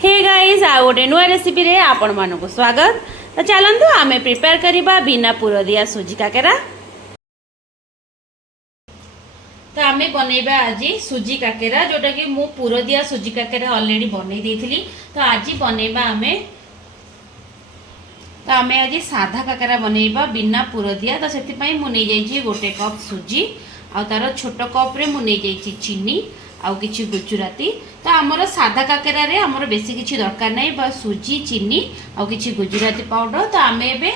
Hey guys आ गोटे नुआ recipe रे आपण मानक स्वागत। तो चलतु आम प्रिपेयर करवा बिना पुर दिया सुजी काकेरा। तो आम बनइबा आज सुजी काकेरा जोटा कि मु पुर दिया सुजी काकेरा ऑलरेडी बनई देइथिली। तो आज बनइबा आम आज साधा काकेरा बनइबा बिना पुर दिया। तो से मु नहीं जाइए गोटे कप सुजी आ तार छोट कप रे मु नहीं जाइए चीनी आउ किछि गुजराती। तो आमर साधा काकेरा रे आमर बेसी किछि दरकार नहीं, बस सुजी चीनी आउ किछि गुजराती पाउडर। तो आम एबे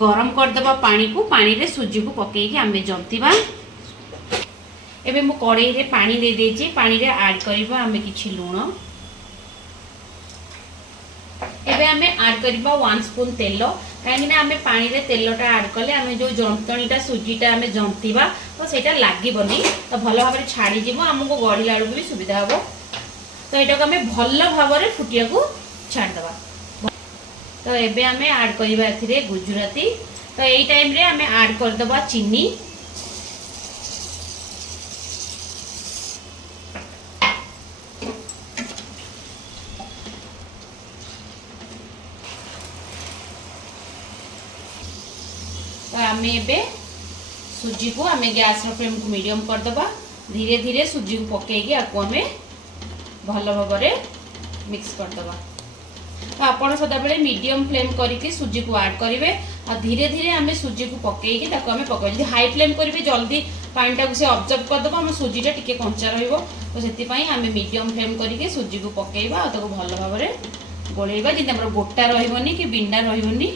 गरम करदबा पानी को, पानी रे सुजी को पकेइकी आम जंतीबा। एबे मु कड़ाई रे पानी दे देछि, पानी रे ऐड करबा आम किछि लूण। एबे आम ऐड करबा 1 स्पून तेल, कहीं आम पानी रे तेलटा ऐड कले आम जो जंतणीटा सुजीटा आम जंतीबा तो सेटा लागबनी, तो भल भाव में छाड़ी जीव, आमको गढ़ला बेलू भी सुविधा हम। तो यहाँ को आम भल भाव में फुटिया को छाड़दबा। तो एबे आम ऐड करबा एथिरे गुजराती। तो यही टाइम रे आम ऐड करदबा चीनी। तो आम एबे सुजी को आम गैस फ्लेम को मीडियम करदबा। धीरे धीरे सुजी को पकईकी आपको आम भल भाव में मिक्स करदबा। तो आपड़ सदाबले मीडियम फ्लेम करके सुजी को ऐड करेंगे और धीरे धीरे आम सुजी को पकईकी आम पकड़। जो हाई फ्लेम करेंगे जल्दी पानीटा को से ऑब्जर्व करदब, आम सुजीटा टिके कंचा रहिबो। तो से आम मीडियम फ्लेम करके सुजी को पकईबा और भल भाव में गोलेबा, जिते आम गोटा रही कि बिंडा रही।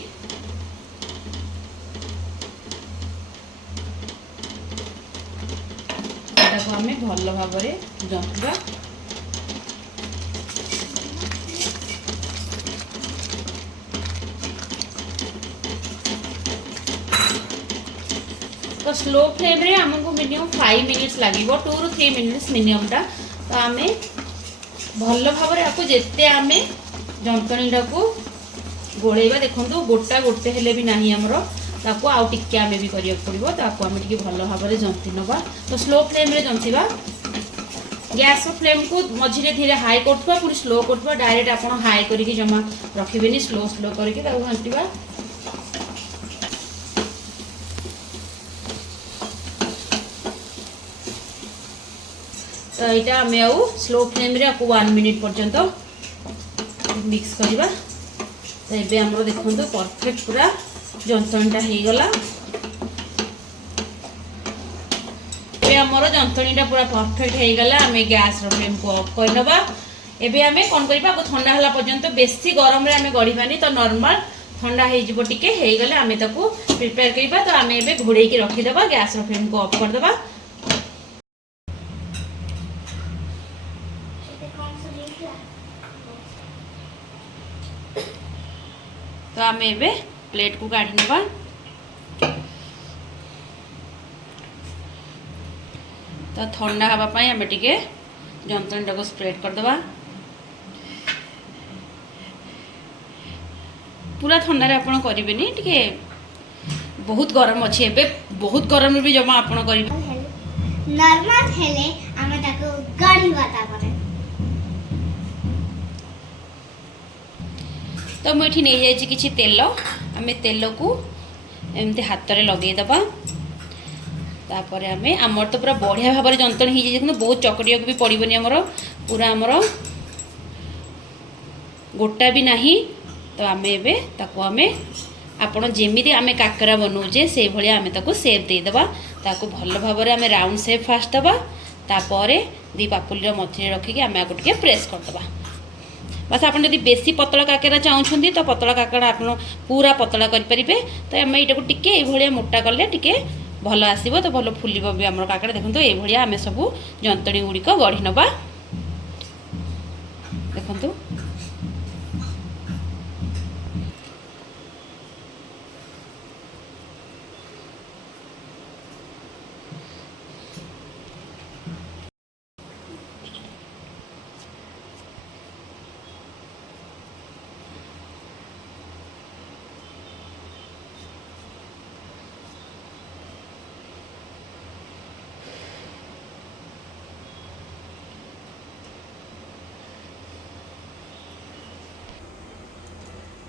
आम भल भाव में जंतवा। तो स्लो फ्लेम रे हमको मिनिमम 5 मिनिट्स लगे, 2 ରୁ 3 मिनिट्स मिनिमम टा। तो आम भल भाव में आपको जिते आम जंतणीटा को गोलेबा, देखो गोटा गोटे हेले भी नहीं आमर, ताको आउ टिके आमे भी करिया पड़िबो। ताको आमे टिके भल भाव में जंती नबा। तो स्लो फ्लेम रे जंतीबा। गैस फ्लेम को मझिरे धीरे हाई करथबा, पुरी स्लो करथबा। डायरेक्ट आपण हाई करिके जमा रखिबेनी, स्लो स्लो करिके ताको घंटीबा। तो यहाँ आम आउ स्लो फ्लेम रे आपको 1 मिनिट पर्यंत मिक्स करवा। तो ये आम देखो परफेक्ट पूरा जंतणीटा हो गला। आमर जंतणीटा पूरा परफेक्ट हो गला। आम गैस फ्लेम को ऑफ कर नबा। एबे आम कौन करबा, ठंडा होला पर्यंत बेसी गरम रे आम गढ़ीबानी। तो नॉर्मल ठंडा हो जिवो टिके हो गले आम ताको प्रिपेयर करबा। तो आम एबे घोड़े की रखी देबा, गैस फ्लेम को ऑफ कर देबा। तो आम एबे प्लेट को काढ़ी नबा। तो ठंडा हवा पाई आम टिके जंतणीटा को स्प्रेड कर दबा। पूरा ठंडा रे आपण करिवेनी, टिके बहुत गरम अछि एबे, बहुत गरम भी जमा आपण करि नॉर्मल हेले आमे ताको गाढ़ीवा तापरे। तो मुझे नहीं जाइए किसी तेल, आम तेल को एमती हाथ में लगे दबा। तापर आमर तो पूरा बढ़िया भाव में जंतणी हो जाए, बहुत चकड़िया भी पड़ोनी, आमर पूरा आमर गोटा भी नहीं। तो आम एबे आपण जमी आम काकरा बनाऊे से भाया आम सेप देदेबा। ताको भल भाव में आम राउंड सेप फास्ट दबा। तापर 2 पापुली मझे रखिकी आम आपको टिके प्रेस करदबा। बस आप बेसी पतला काकेरा चाहते तो पतला काकेरा आप पूरा पतला करें। तो आम यहाँ टिके ये मोटा कले टिके भल आसो, तो भल फुल भी आम काकेरा। देखो ये आम सब जंतणी गुड़िक गढ़ी नबा। देखो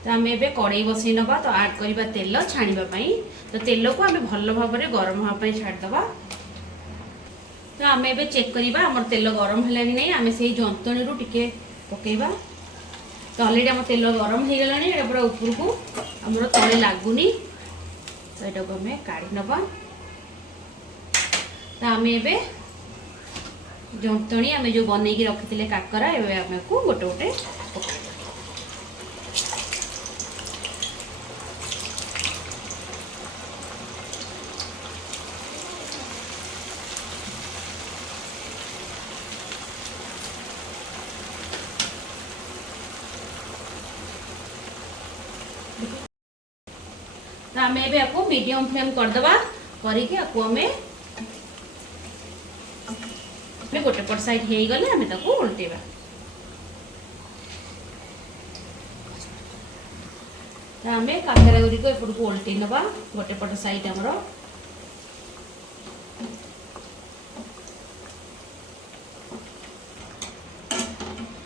तो आम ए कड़े बसई नवा तो आड करवा तेल छाणी तो तेल को आम भल भाव में गरम हाँपाई छाड़दबा। तो आम ए चेक करवा आम तेल गरम है नहीं आम से जंतणी रू टिके पकेबा। तो अलरेडी आम तेल गरम हो गला पूरा ऊपर को आमर तले लगुनि तो यहाँ को आम काढ़ी नवा। तो आम ए जंतणी आम जो बनई रखी काकरा एवं को गोटे गोटे पकेबा। तो आम आपको मीडियम फ्लेम करदबा करके आपको आम गोटे पट साइड हो गले आम उल्टेबा। तो आम काकेरा गुड़ी को एपट को उल्टे नवा गोटे पट साइड आमर।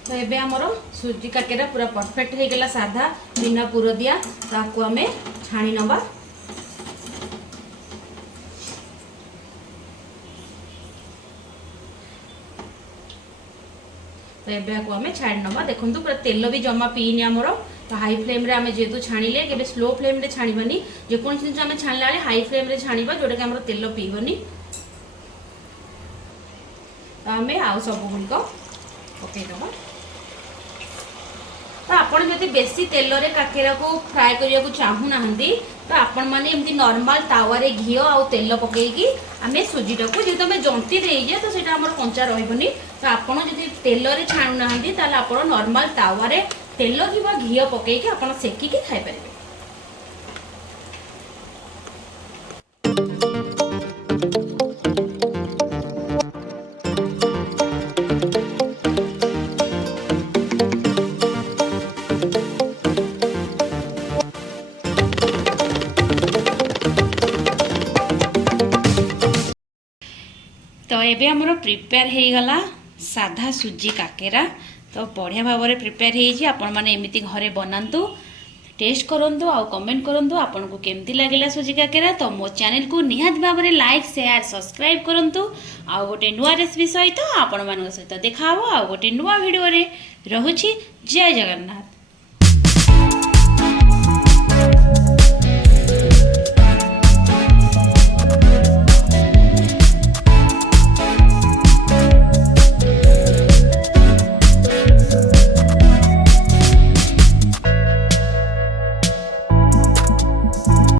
तो ये आमर सुजी काकेरा पूरा परफेक्ट हो गला साधा बिना पुर दिया। तो आपको आम छाणी नवा। तो ये आम छाड़ी नवा। देखो पूरा तेल भी जमा पीनी आमर। तो हाई फ्लेम रे आम जेहेतु छाणिले के स्लो फ्लेम रे छाणीबानी जेको जिन आम छाणला हाई फ्लेम रे छाणीबा जोटा कि आमर तेल पीबनी। तो आम आउ सब गुड़िक पकईदबा। तो आपण जदि बेसी तेल रे काकेरा को फ्राए करिया को चाहू नाहंती तो आपण माने एमती नॉर्मल तावा रे घी आउ तेल पकेकी आमे सुजीटा को जेतो आमे जंती देइजे तो सेटा हमर कंचा रहबनी। तो आपण जदि तेल रे छाणू नाहंती ताले आपण नॉर्मल तावा रे तेल किबा घी पकेकी आपण सेकी के खाइ परिबे। तो ये आमर प्रिपेयर हो गला साधा सुजी काकेरा। तो बढ़िया भाव में प्रिपेयर हो आपण मैंने एमती घरे बनातु टेस्ट करंतु आउ कमेंट करंतु आपन को केमती लागला सुजी काकेरा। तो मो चैनल को निहात भाव में लाइक शेयर सब्सक्राइब करंतु आउ गोटे नुआ रेसिपी सहित आपण मान सहित देखा आउ गोटे नुआ वीडियो रे। रहुछि जय जगन्नाथ।